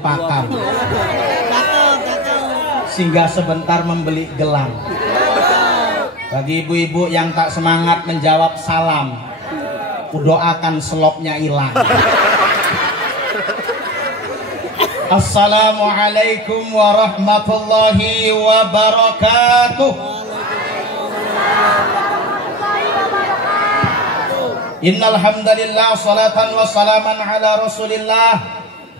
pakam sehingga sebentar membeli gelang. Bagi ibu-ibu yang tak semangat menjawab salam, doakan selopnya hilang. Assalamualaikum warahmatullahi wabarakatuh. Innal hamdalillah salatan wassalaman ala Rasulillah.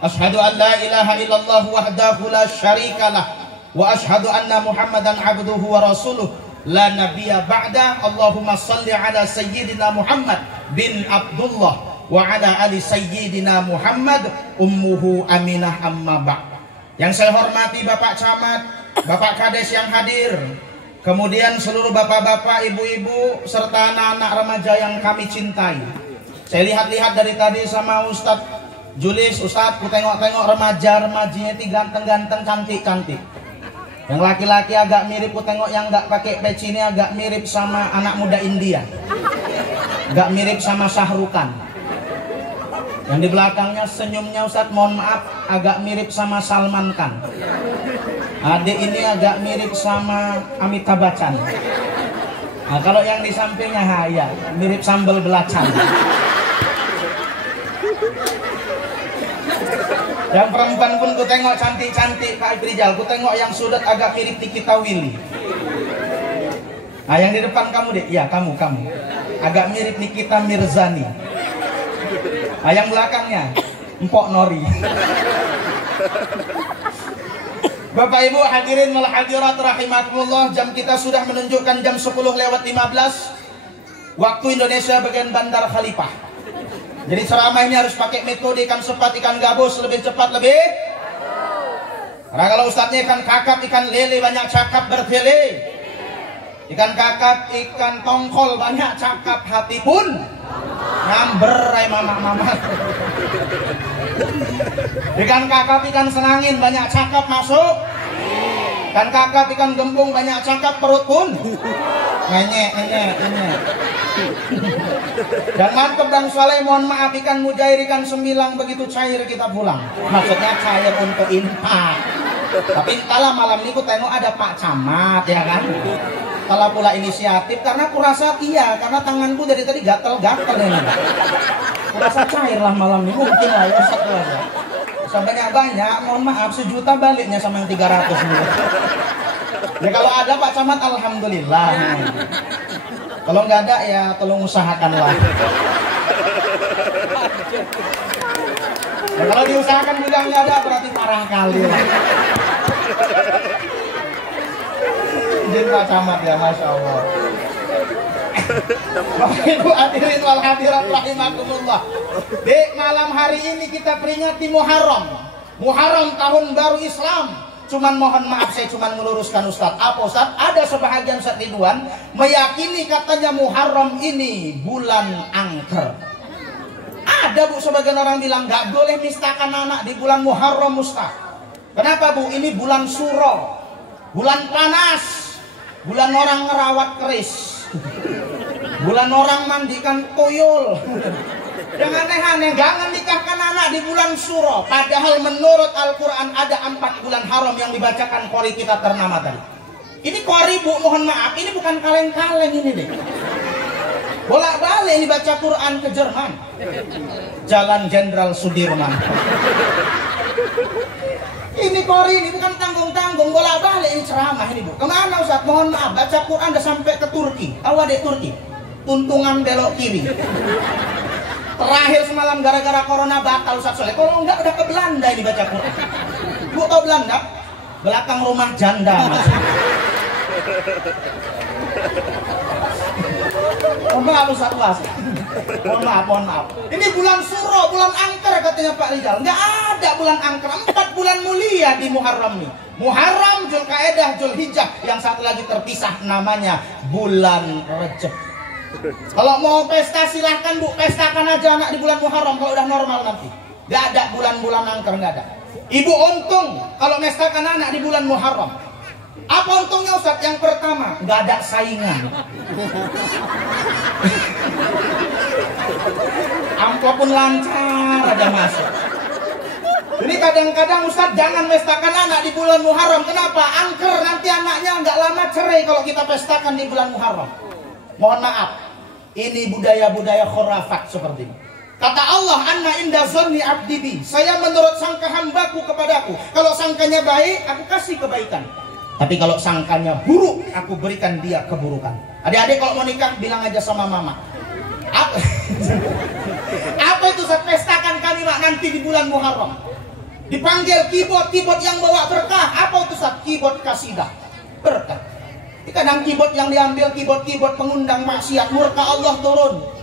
Ashhadu an la ilaha illallah wahdahu la syarikalah wa ashhadu anna Muhammadan abduhu wa rasuluh la nabiyya ba'da. Allahumma salli ala sayyidina Muhammad bin Abdullah wa ala ali sayyidina Muhammad ummuhu Aminah amma ba'd. Yang saya hormati Bapak Camat, Bapak Kades yang hadir, kemudian seluruh bapak-bapak, ibu-ibu serta anak-anak remaja yang kami cintai. Saya lihat-lihat dari tadi sama Ustadz Julis, Ustadz, ku tengok-tengok remaja-remajinya itu ganteng-ganteng, cantik-cantik. Yang laki-laki agak mirip, ku tengok yang nggak pakai peci ini agak mirip sama anak muda India, nggak mirip sama Syahrukan. Yang di belakangnya senyumnya Ustadz, mohon maaf, agak mirip sama Salman Khan. Adik ini agak mirip sama Amitabh Bachchan. Nah, kalau yang di sampingnya ya mirip sambal belacan. Yang perempuan pun ku tengok cantik-cantik Kak Rizal, ku tengok yang sudut agak mirip Nikita Willy. Nah, yang di depan kamu deh, ya kamu agak mirip Nikita Mirzani. Nah, yang belakangnya Empok Nori. Bapak Ibu hadirin wal hadirat rahimakumullah, jam kita sudah menunjukkan jam 10:15 waktu Indonesia bagian Bandar Khalifah. Jadi ceramah ini harus pakai metode ikan sepat, ikan gabus, lebih cepat lebih. Karena kalau ustadznya ikan kakap, ikan lele banyak cakap bertele. Ikan kakap, ikan tongkol banyak cakap, hati pun nyamber mama. Ikan kakap, ikan senangin banyak cakap masuk. Ikan kakap, ikan gembung banyak cakap, perut pun ngenyek. Dan mantep dan soleh, mohon maaf, ikan mujair, ikan sembilang begitu cair kita pulang. Maksudnya cair untuk infak. Tapi entahlah malam ini ku tengok ada Pak Camat ya kan. Entahlah pula inisiatif, karena ku rasa iya, karena tanganku dari tadi gatel-gatel ini. Ku rasa cair lah malam ini, mungkin lah ya Ustaz. Banyak, mohon maaf, 1 juta baliknya sama yang 300 ini. Ya kalau ada Pak Camat alhamdulillah. Kalau nggak ada ya tolong usahakanlah. Ya, kalau diusahakan juga nggak ada berarti parah kali lah. Izin Pak Camat ya, Masya Allah. Bapak Ibu hadirin wal hadirat rahimakumullah. Di malam hari ini kita peringati Muharram. Muharram tahun baru Islam. Cuman mohon maaf, saya cuman meluruskan Ustadz. Apa Ustadz? Ada sebahagian Ustadz Ridwan meyakini katanya Muharram ini bulan angker. Ada Bu sebagian orang bilang nggak boleh mistakan anak di bulan Muharram Ustadz. Kenapa Bu? Ini bulan suro, bulan panas, bulan orang ngerawat keris, bulan orang mandikan tuyul. Yang aneh-aneh, jangan nikahkan anak di bulan suro. Padahal menurut Al-Quran ada 4 bulan haram yang dibacakan qori kita ternama tadi. Ini qori Bu, mohon maaf, ini bukan kaleng-kaleng ini deh. Bolak-balik ini baca Quran ke Jerman, Jalan Jenderal Sudirman. Ini qori, ini bukan tanggung-tanggung, bolak-balik ini ceramah ini Bu. Kemana Ustaz? Mohon maaf, baca Quran udah sampai ke Turki. Tahu adek Turki? Tuntungan belok kiri. Terakhir semalam gara-gara corona batal Ustaz Soleh. Kalau enggak udah ke Belanda ini baca Quran. Bu tau Belanda? Belakang rumah janda Mas. Mohon maaf Ustaz Was. Mohon maaf. Ini bulan suro, bulan angker katanya Pak Rizal. Enggak ada bulan angker. 4 bulan mulia di Muharram nih. Muharram, Zulkaidah, Zulhijjah. Yang satu lagi terpisah namanya bulan Rejab. Kalau mau pesta silahkan Bu, pestakan aja anak di bulan Muharram kalau udah normal nanti. Gak ada bulan-bulan angker, gak ada. Ibu untung kalau pestakan anak di bulan Muharram. Apa untungnya Ustaz? Yang pertama, gak ada saingan. Amplop pun lancar aja masuk. Ini kadang-kadang Ustaz jangan pestakan anak di bulan Muharram. Kenapa? Angker nanti anaknya nggak lama cerai kalau kita pestakan di bulan Muharram. Mohon maaf, ini budaya-budaya khurafat seperti ini. Kata Allah, anna inda zanni abdi bi, saya menurut sangka hambaku kepadaku. Kalau sangkanya baik, aku kasih kebaikan. Tapi kalau sangkanya buruk, aku berikan dia keburukan. Adik-adik kalau mau nikah, bilang aja sama mama. Apa itu Ustaz? Pestakan kami mak nanti di bulan Muharram. Dipanggil keyboard yang bawa berkah. Apa itu Ustaz? Keyboard kasidah, berkah. Kadang keyboard yang diambil keyboard pengundang maksiat, murka Allah turun.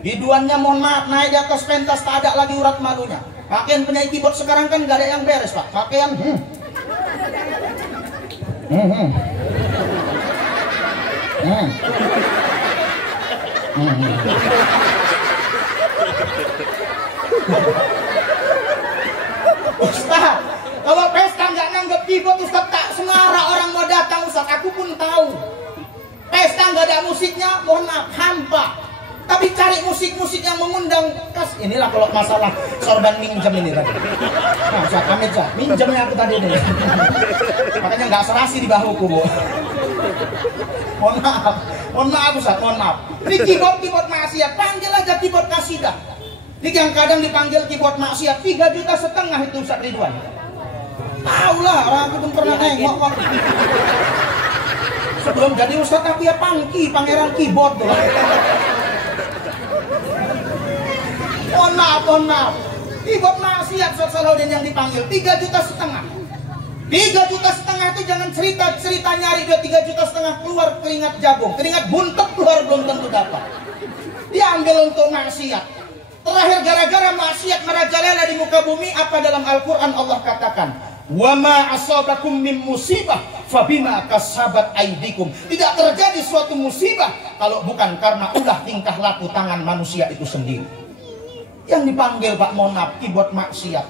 Biduannya mohon maaf naik di atas pentas, tak ada lagi urat malunya. Pakaian penyanyi keyboard sekarang kan gak ada yang beres Pak. Pakaian Ustaz, kalau pesta nggak nanggep keyboard Ustaz, tak semara orang mau datang Ustaz. Aku pun tahu pesta nggak ada musiknya, mohon maaf, hampa. Tapi cari musik-musik yang mengundang kas. Inilah kalau masalah sorban minjem ini tadi. Nah, Ustaz Hamid, minjemnya aku tadi nih. Makanya nggak serasi di bahuku, Bu. Mohon maaf Ustaz, mohon maaf. Ini keyboard maksiat, panggil aja keyboard kasidah. Ini yang kadang dipanggil keyboard maksiat 3,5 juta itu Ustaz Ridwan. Tahu lah, orang aku belum pernah nengok kok. Sebelum jadi Ustaz aku ya pangki, pangeran keyboard tuh. Mohon maaf. Keyboard maksiat Ustaz Salahuddin yang dipanggil 3,5 juta. 3,5 juta itu jangan cerita nyari dia 3,5 juta keluar keringat jagung, keringat buntut keluar belum tentu dapat. Diambil untuk maksiat. Terakhir gara-gara maksiat merajalela di muka bumi, apa dalam Al-Quran Allah katakan? Wa ma asabakum min musibah fabima kasabat aidikum. Tidak terjadi suatu musibah kalau bukan karena ulah tingkah laku tangan manusia itu sendiri. Yang dipanggil Pak, mohon maaf, keyboard maksiat.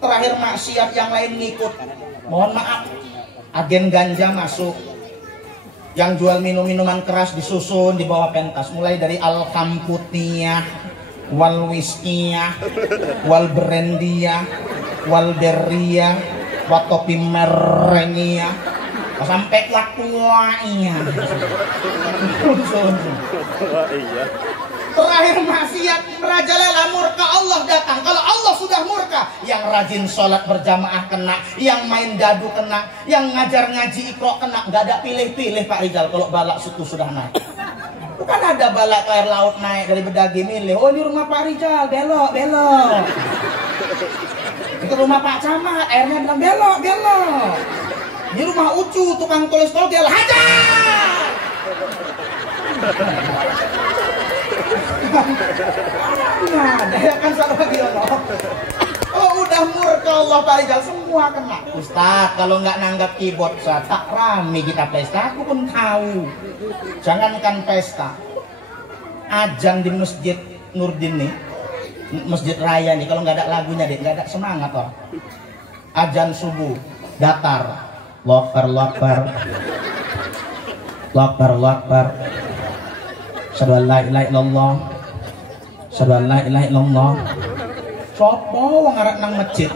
Terakhir maksiat yang lain ngikut. Mohon maaf, agen ganja masuk. Yang jual minuman keras disusun di bawah pentas, mulai dari Al-Kamputiyah, wal wiskiyah, wal berendiyah, wal beriyah, watopi merengiyah, sampai lakuwa'iyah. Terakhir maksiat merajalela, murka Allah datang. Kalau Allah sudah murka, yang rajin sholat berjamaah kena, yang main dadu kena, yang ngajar ngaji ikro kena. Nggak ada pilih-pilih Pak Rizal kalau balak suku sudah naik. Bukan ada balak ke air laut naik dari Bedagi milih. Oh ini rumah Pak Rizal, belok. Itu rumah Pak Camat, airnya bilang belok. Ini rumah Ucu, tukang tulis togel, hajar. Nah, ya kan salah dia loh. Oh udah murka Allah Pak Rizal, semua kena. Ustaz, kalau nggak nanggap keyboard Ustaz, tak rame kita pesta. Aku pun tahu. Jangankan pesta, ajan di Masjid Nurdin nih, Masjid Raya nih, kalau nggak ada lagunya deh, nggak ada semangat orang. Ajan subuh, datar, lokar. Asyhadu an la ilaha illallah. Asyhadu an la ilaha illallah. Sopo wong arek nang masjid.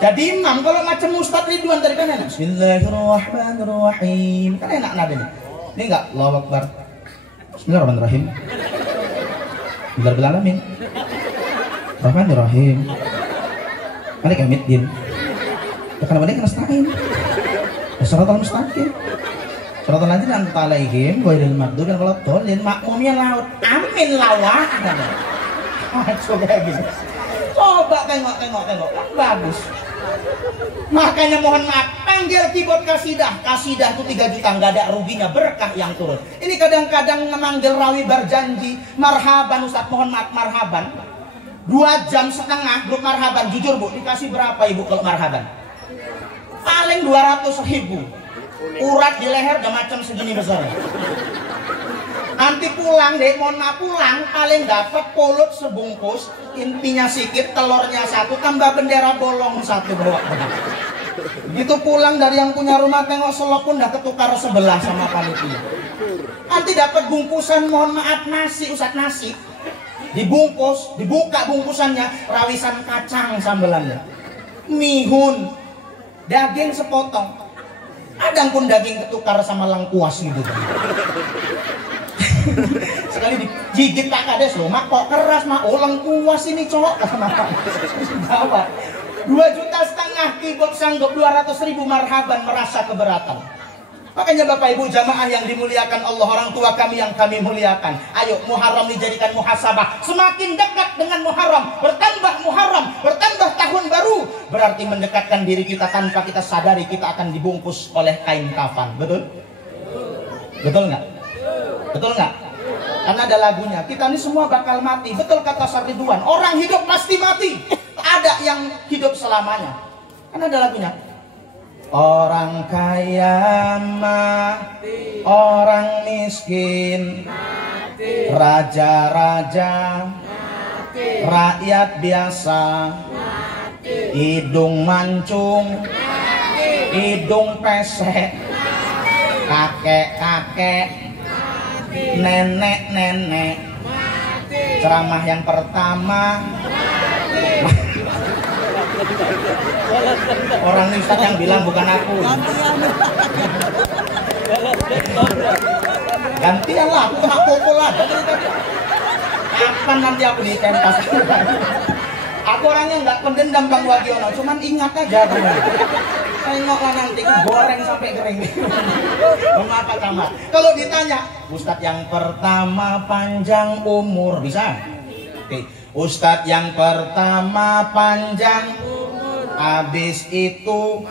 Jadi imam kalau macam Ustaz Ridwan dari kan enak. Bismillahirrahmanirrahim. Kan enak nadanya. Ini enggak Allahu Akbar. Bismillahirrahmanirrahim. Alhamdulillahirabbil alamin. Rahmanirrahim. Malik yaumiddin. Karena mereka nasta'in. Shiratal mustaqim. Shiratal ladzina an'amta 'alaihim ghairil maghdubi 'alaihim waladdallin. Makmumnya laut. Amin lawak. Coba gitu. Coba tengok. Bagus. Makanya mohon maaf, panggil keyboard kasidah. Kasidah itu 3 juta, nggak ada ruginya, berkah yang turun. Ini kadang-kadang memanggil rawi berjanji, marhaban Ustaz, mohon maaf, marhaban 2,5 jam grup marhaban. Jujur Bu, dikasih berapa Ibu kalau marhaban? Paling 200.000. Urat di leher udah macam segini besar. Nanti pulang deh, mohon maaf, pulang paling dapat pulut sebungkus, intinya sikit, telurnya 1, tambah bendera bolong 1 bawa. Gitu pulang dari yang punya rumah tengok selop pun udah ketukar sebelah sama panitia. Nanti dapat bungkusan, mohon maaf, nasi, Ustaz, nasi. dibungkus, dibuka bungkusannya, rawisan kacang sambelannya, mihun, daging sepotong, kadang pun daging ketukar sama lengkuas gitu. Sekali digigit Pak Kades loh, mak kok keras mak, oh lengkuas ini cowok sama bawa 2,5 juta keyboard sanggup 200.000 marhaban merasa keberatan. Makanya Bapak Ibu jamaah yang dimuliakan Allah, orang tua kami yang kami muliakan, ayo Muharram dijadikan muhasabah. Semakin dekat dengan Muharram, bertambah tahun baru, berarti mendekatkan diri kita tanpa kita sadari kita akan dibungkus oleh kain kafan. Betul? Betul nggak? Betul nggak? Karena ada lagunya, kita ini semua bakal mati. Betul kata Sarridwan, orang hidup pasti mati. Ada yang hidup selamanya. Karena ada lagunya. Orang kaya mati, orang miskin mati, raja-raja mati, rakyat biasa mati, hidung mancung mati, hidung pesek mati, kakek-kakek mati, nenek-nenek mati, ceramah yang pertama mati. Orang ini Ustaz yang bilang, bukan aku. Gantian lah, aku kena pukul aja. Kapan nanti aku dikentas? Aku orangnya nggak pendendam Bang Wagiono, cuman ingat aja teman. Tengoklah nanti goreng sampai kering. Maaf Pak Camat. Kalau ditanya, Ustadz yang pertama panjang umur bisa? Oke. Ustadz yang pertama panjang umur, habis itu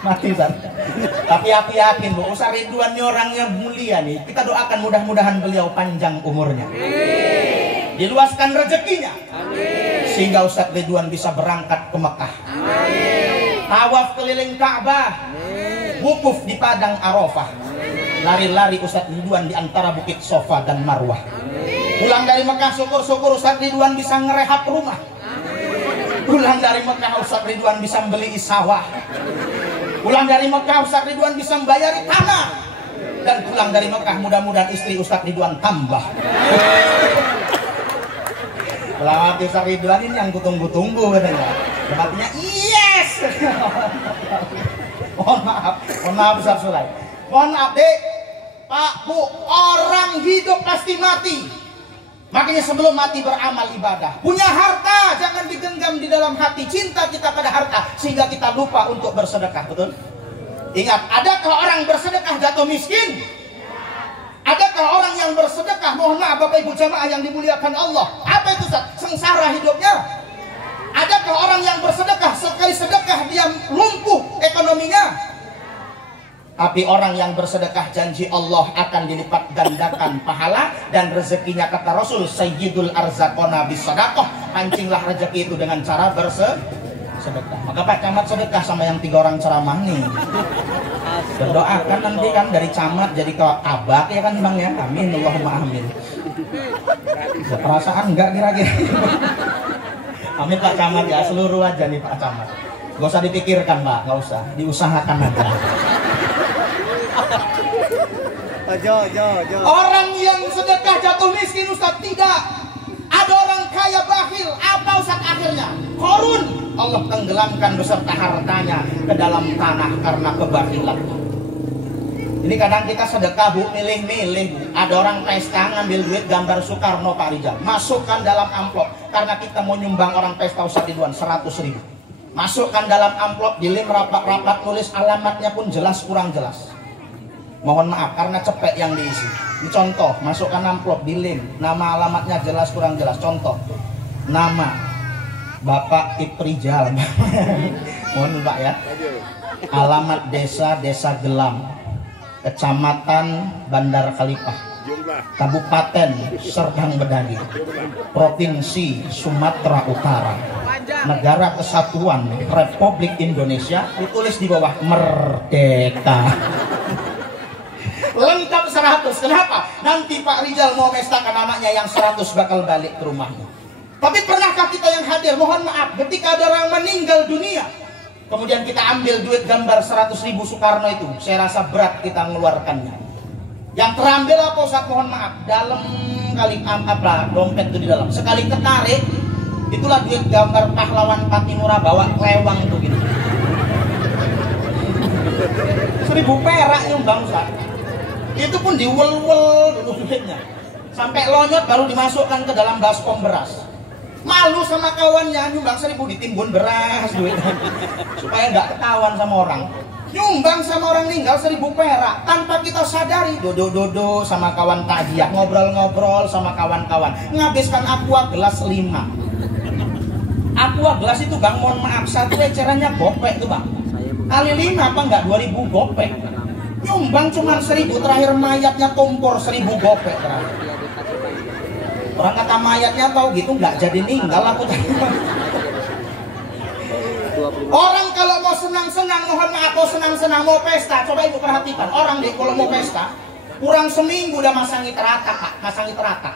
mati Ustaz. Tapi aku yakin Bu Ustaz Ridwan ini orangnya mulia nih. Kita doakan mudah-mudahan beliau panjang umurnya, diluaskan rezekinya, sehingga Ustaz Ridwan bisa berangkat ke Mekah, tawaf keliling Ka'bah, wukuf di padang Arafah, lari-lari Ustaz Ridwan di antara bukit Sofa dan Marwah. Pulang dari Mekah syukur-syukur Ustaz Ridwan bisa ngerehab rumah. Pulang dari Mekah Ustaz Ridwan bisa beli sawah. Pulang dari Mekah Ustaz Ridwan bisa membayari tanah. Dan pulang dari Mekah mudah-mudahan istri Ustaz Ridwan tambah. Selamat Ustaz Ridwan ini yang kutunggu-tunggu katanya. Artinya yes. Mohon maaf Ustaz Sulai. Mohon maaf Dek, Pak, Bu, orang hidup pasti mati. Makanya sebelum mati beramal ibadah. Punya harta jangan digenggam di dalam hati. Cinta kita pada harta sehingga kita lupa untuk bersedekah. Betul? Ingat, adakah orang bersedekah jatuh miskin? Adakah orang yang bersedekah, mohon maaf Bapak Ibu jamaah yang dimuliakan Allah, apa itu Ustaz? Sengsara hidupnya? Adakah orang yang bersedekah sekali sedekah dia lumpuh ekonominya? Tapi orang yang bersedekah janji Allah akan dilipat gandakan pahala dan rezekinya, kata Rasul Sayyidul Arzaqona bisadaqah, pancinglah rezeki itu dengan cara bersedekah. Maka Pak Camat sedekah sama yang 3 orang ceramah nih. Berdoakan nanti kan dari camat jadi ke abak ya kan Bang ya. Amin Allahumma amin. Ada perasaan enggak kira-kira? Amin Pak Camat ya, seluruh aja nih Pak Camat. Gak usah dipikirkan Pak, gak usah, diusahakan aja. Orang yang sedekah jatuh miskin Ustaz, tidak. Ada orang kaya bakhil, apa Ustaz akhirnya? Korun, Allah tenggelamkan beserta hartanya ke dalam tanah karena kebakhilan. Ini kadang kita sedekah Bu, milih-milih Bu. Ada orang pesta ngambil duit gambar Soekarno Pak Rijal, masukkan dalam amplop karena kita mau nyumbang orang pesta Ustaz Ridwan 100.000. Masukkan dalam amplop, dilem rapat-rapat, tulis alamatnya pun jelas kurang jelas. Mohon maaf karena cepet yang diisi. Ini contoh, masukkan amplop, dilem, nama alamatnya jelas kurang jelas. Contoh, nama Bapak Iprijal. Mohon Pak ya. Alamat desa Gelam, Kecamatan Bandar Khalifah, Kabupaten Serdang Bedagai, Provinsi Sumatera Utara, Negara Kesatuan Republik Indonesia, ditulis di bawah merdeka. Lengkap 100. Kenapa? Nanti Pak Rijal mau mestakan anaknya yang 100 bakal balik ke rumahnya. Tapi pernahkah kita yang hadir, mohon maaf, ketika ada orang meninggal dunia, kemudian kita ambil duit gambar 100.000 Soekarno itu, saya rasa berat kita mengeluarkannya. Yang terambil apa Ustaz? Mohon maaf, dalam sekali dompet itu di dalam. Sekali ketarik, itulah duit gambar pahlawan Patimura bawa lewang tuh gitu. 1.000 perak nyumbang Ustaz. Itu pun diwel-wel dulu duitnya. Sampai lonyot baru dimasukkan ke dalam baskom beras. Malu sama kawannya, nyumbang 1.000 ditimbun beras duitnya. Supaya nggak ketahuan sama orang. Nyumbang sama orang meninggal 1.000 perak tanpa kita sadari. Dodo sama kawan takziah, ngobrol-ngobrol sama kawan-kawan, ngabiskan aqua gelas 5. Aqua gelas itu Bang, mohon maaf, satu ecerannya gopek tuh Bang. Kali 5 apa enggak 2.000 gopek. Nyumbang cuma 1.000, terakhir mayatnya kompor 1.000 gopek terakhir. Orang kata mayatnya tahu gitu nggak jadi ninggal aku tadi. Orang kalau mau senang-senang, mohon maaf, mau senang-senang, mau pesta, coba ibu perhatikan. Orang deh kalau mau pesta, kurang seminggu udah masangi teratak Kak, masangi teratak.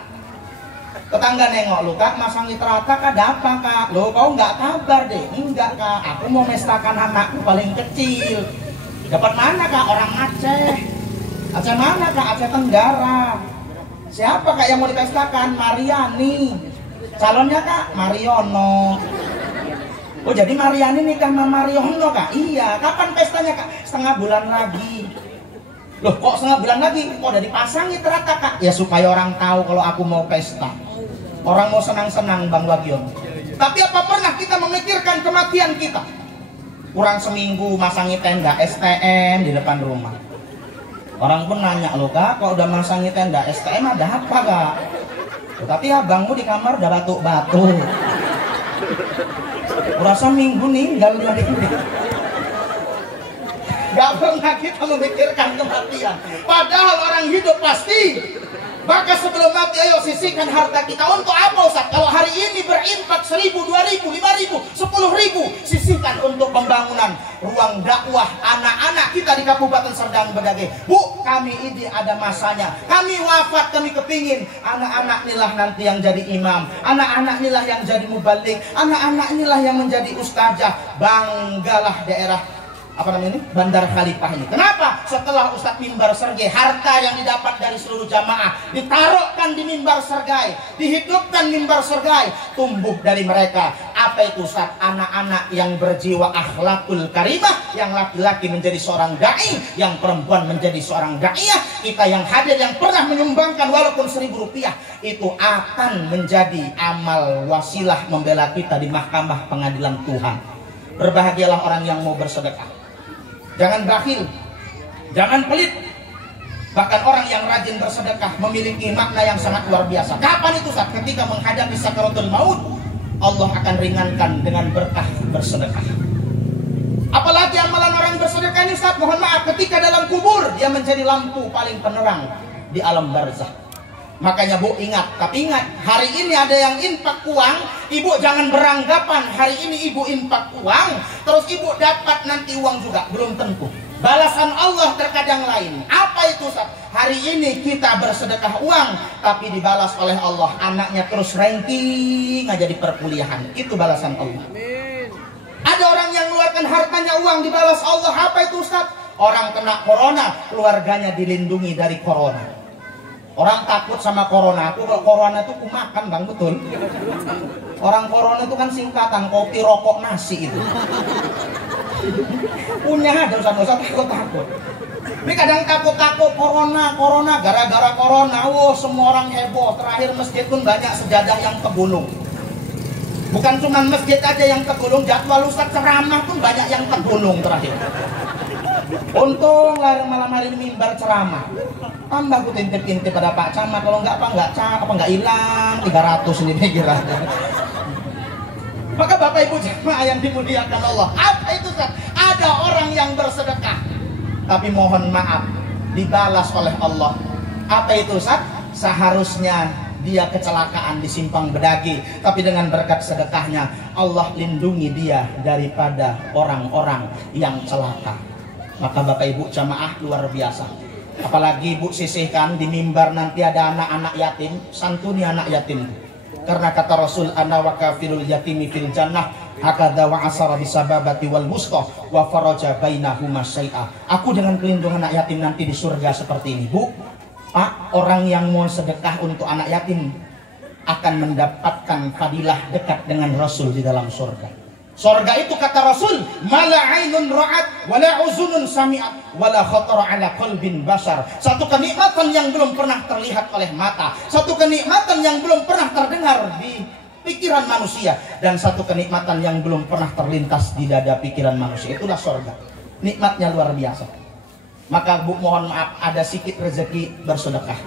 Tetangga nengok, lu Kak masangi teratak ada apa Kak? Lu kau nggak kabar deh? Enggak Kak, aku mau mestakan anakku paling kecil. Dapat mana Kak? Orang Aceh. Aceh mana Kak? Aceh Tenggara. Siapa Kak yang mau dipestakan? Mariani. Calonnya Kak? Mariono. Oh jadi Mariani nikah sama Mariono Kak? Iya. Kapan pestanya Kak? Setengah bulan lagi. Loh kok setengah bulan lagi? Kok udah dipasangi teratak Kak? Ya supaya orang tahu kalau aku mau pesta. Orang mau senang-senang Bang Wagion. Tapi apa pernah kita memikirkan kematian kita? Kurang seminggu masangi tenda STM di depan rumah. Orang pun nanya, loh Kak kok udah masangi tenda STM ada apa Kak? Loh, tapi abangmu di kamar udah batuk-batuk. Rasa minggu ninggal lagi. Gak pernah kita memikirkan kematian. Padahal orang hidup pasti. Maka sebelum mati ayo sisihkan harta kita. Untuk apa Ustaz? Kalau hari ini berinfak 1.000, 2.000, 5.000, 10.000, sisihkan untuk pembangunan ruang dakwah anak-anak kita di Kabupaten Serdang Bedagai. Bu, kami ini ada masanya. Kami wafat, kami kepingin anak-anak inilah nanti yang jadi imam, anak-anak inilah yang jadi mubalik, anak-anak inilah yang menjadi ustazah. Banggalah daerah apa namanya ini? Bandar Khalifah ini. Kenapa? Setelah Ustadz mimbar sergai, harta yang didapat dari seluruh jamaah ditaruhkan di mimbar sergai, dihidupkan mimbar sergai, tumbuh dari mereka. Apa itu Ustadz? Anak-anak yang berjiwa akhlakul karimah, yang laki-laki menjadi seorang dai, yang perempuan menjadi seorang daiyah. Kita yang hadir yang pernah menyumbangkan walaupun 1.000 rupiah, itu akan menjadi amal wasilah membela kita di mahkamah pengadilan Tuhan. Berbahagialah orang yang mau bersedekah. Jangan bakhil, jangan pelit. Bahkan orang yang rajin bersedekah memiliki makna yang sangat luar biasa. Kapan itu Ustaz? Ketika menghadapi sakaratul maut, Allah akan ringankan dengan berkah bersedekah. Apalagi amalan orang bersedekah ini Ustaz, mohon maaf, ketika dalam kubur dia menjadi lampu paling penerang di alam barzakh. Makanya Bu ingat, tapi ingat, hari ini ada yang infak uang, Ibu jangan beranggapan hari ini Ibu infak uang, terus Ibu dapat nanti uang juga, belum tentu. Balasan Allah terkadang lain. Apa itu Ustaz? Hari ini kita bersedekah uang, tapi dibalas oleh Allah, anaknya terus ranking aja di perkuliahan. Itu balasan Allah. Ada orang yang mengeluarkan hartanya uang, dibalas Allah. Apa itu Ustaz? Orang kena corona, keluarganya dilindungi dari corona. Orang takut sama corona. Aku kalau corona itu kumakan Bang, betul. Orang corona itu kan singkatan kopi, rokok, nasi itu. Punya ada usah takut-takut. Ini kadang takut-takut corona gara-gara corona. Wow, semua orang heboh. Terakhir masjid pun banyak sejadah yang kegulung. Bukan cuma masjid aja yang kegulung, jadwal Ustaz ceramah pun banyak yang kegulung terakhir. Untung malam hari ini mimbar ceramah. Tambah gue intip-intip pada Pak Camat, kalau enggak enggak hilang 300 ini pikiran. Maka Bapak Ibu jemaah yang dimuliakan Allah, apa itu Ustaz? Ada orang yang bersedekah, tapi mohon maaf dibalas oleh Allah. Apa itu Ustaz? Seharusnya dia kecelakaan di Simpang Bedagi, tapi dengan berkat sedekahnya Allah lindungi dia daripada orang-orang yang celaka. Maka Bapak Ibu jamaah luar biasa. Apalagi Ibu sisihkan di mimbar nanti ada anak-anak yatim, santuni anak yatim. Karena kata Rasul, ana wa kafirul yatimi fil jannah hakadha wa asara bisababati wal wusta wa faraja bainahuma syai'a. Aku dengan pelindungan anak yatim nanti di surga seperti ini, Bu. Pak, orang yang mau sedekah untuk anak yatim akan mendapatkan fadilah dekat dengan Rasul di dalam surga. Surga itu kata Rasul, mala ainun ra'at wala uzunun sami'at wala khatara ala qalbin bashar. Satu kenikmatan yang belum pernah terlihat oleh mata, satu kenikmatan yang belum pernah terdengar di pikiran manusia, dan satu kenikmatan yang belum pernah terlintas di dada pikiran manusia. Itulah surga. Nikmatnya luar biasa. Maka Bu, mohon maaf, ada sedikit rezeki bersedekah.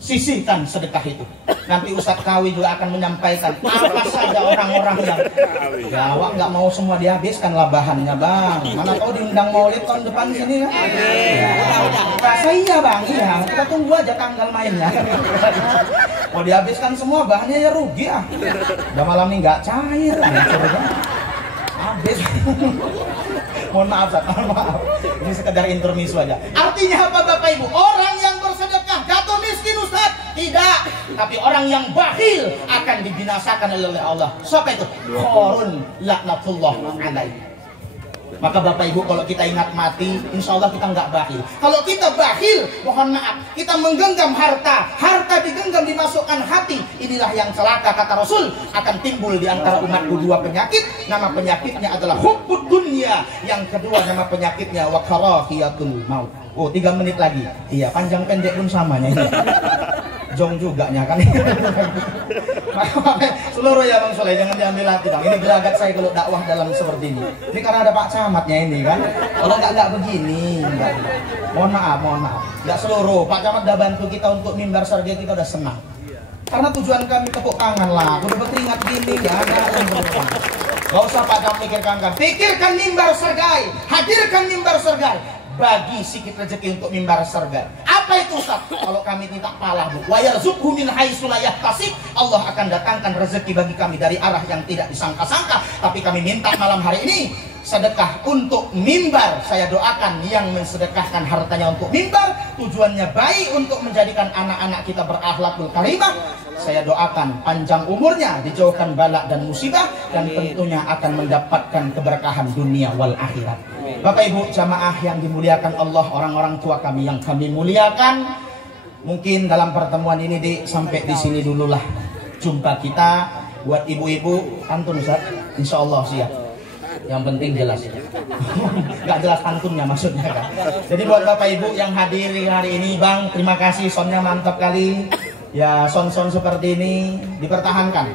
Sisihkan sedekah itu. Nanti Ustadz Kawi juga akan menyampaikan apa saja orang-orang yang Jawa nggak mau semua dihabiskan lah bahannya, Bang. Mana tahu diundang maulid tahun depan sini kan? Ya. Rasa iya, Bang. Iya. Kita tunggu aja tanggal mainnya. Mau dihabiskan semua bahannya ya rugi ah. Udah malam ini nggak cair. Habis. Mohon maaf, Ustaz, mohon maaf. Ini sekedar intermezzo aja. Artinya apa Bapak Ibu? Orang yang bersedekah jatuh miskin, Ustaz? Tidak. Tapi orang yang bakhil akan dibinasakan oleh Allah. Siapa itu? Qarun laknatullah alaihi. Maka Bapak Ibu, kalau kita ingat mati, insya Allah kita nggak bakhil. Kalau kita bakhil, mohon maaf, kita menggenggam harta, harta digenggam dimasukkan hati. Inilah yang celaka, kata Rasul, akan timbul di antara umatku dua penyakit. Nama penyakitnya adalah hubbud dunya. Yang kedua nama penyakitnya wa karahiyatul maut. Oh, 3 menit lagi. Iya, panjang pendek pun samanya ini. Jong juga nya kan. Seluruh ya Bang Soleh, jangan diambil hati Bang. Ini gelagat saya kalau dakwah dalam seperti ini. Ini karena ada Pak Camatnya ini kan. Kalau nggak begini. Enggak. Mohon maaf. Nggak seluruh. Pak Camat udah bantu kita untuk mimbar surga, kita udah senang. Karena tujuan kami tepuk tangan lah. Udah berkeringat gini ya. Gak usah Pak Camat pikirkan. Pikirkan mimbar surga. Hadirkan mimbar surga. Bagi sedikit rezeki untuk mimbar surga. Apa itu Ustaz? Kalau kami minta pahala, Bu. Wa yarzuqhu min haitsu la yahtasib. Allah akan datangkan rezeki bagi kami dari arah yang tidak disangka-sangka. Tapi kami minta malam hari ini sedekah untuk mimbar. Saya doakan yang mensedekahkan hartanya untuk mimbar, tujuannya baik untuk menjadikan anak-anak kita berakhlakul karimah. Saya doakan panjang umurnya, dijauhkan bala dan musibah, dan tentunya akan mendapatkan keberkahan dunia wal akhirat. Bapak Ibu jamaah yang dimuliakan Allah, orang-orang tua kami yang kami muliakan, mungkin dalam pertemuan ini sampai di sini dululah jumpa kita. Buat ibu-ibu pantun Ustaz, insya Allah siap. Yang penting jelas. Nggak jelas pantunnya maksudnya kan. Jadi buat Bapak Ibu yang hadir hari ini, Bang, terima kasih, sonnya mantap kali. Ya, son-son seperti ini dipertahankan.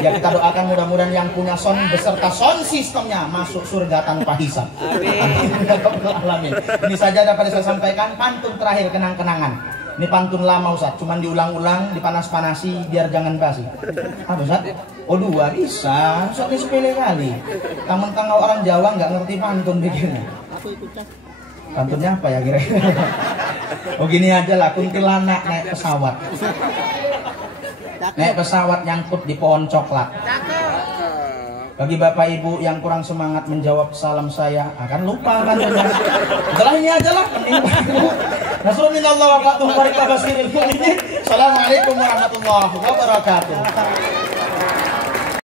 Ya, kita doakan mudah-mudahan yang punya son beserta son sistemnya masuk surga tanpa hisab. Amin. Ini saja dapat saya sampaikan. Pantun terakhir, kenang-kenangan. Ini pantun lama Ustaz, cuman diulang-ulang, dipanas-panasi biar jangan basi. Apa Ustaz? Oh 2 bisa. Ustaz ini sepele kali. Mentang-mentang orang Jawa nggak ngerti pantun bikinnya. Pantunnya apa ya kira-kira? Oh gini aja lah, kuntilanak naik pesawat. Naik pesawat nyangkut di pohon coklat. Bagi Bapak Ibu yang kurang semangat menjawab salam saya, akan lupa kan? Setelah ini aja lah. Assalamualaikum warahmatullahi wabarakatuh.